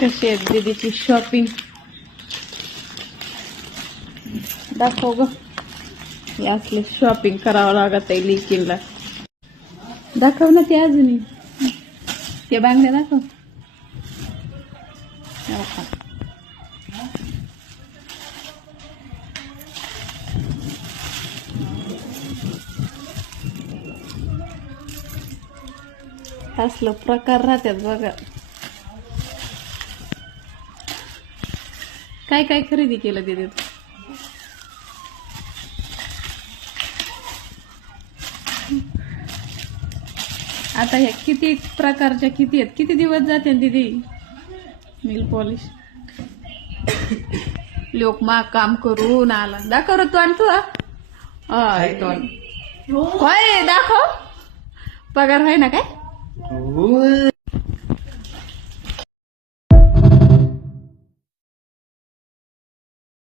कशी आहे दीदीची शॉपिंग दाखव ग. हे असले शॉपिंग करावं लागत आहे लिकीनला. दाखव ना ते अजूनही ते बांगड्या दाखव. असलं प्रकार राहतात बघा. काय काय खरेदी केलं तिथे? आता ह्या किती प्रकारच्या किती आहेत? किती दिवस जाते दीदी नेल पॉलिश? लोक मा काम करून आला. दाखव तू आणि तू होय दाखव. पगार आहे ना काय?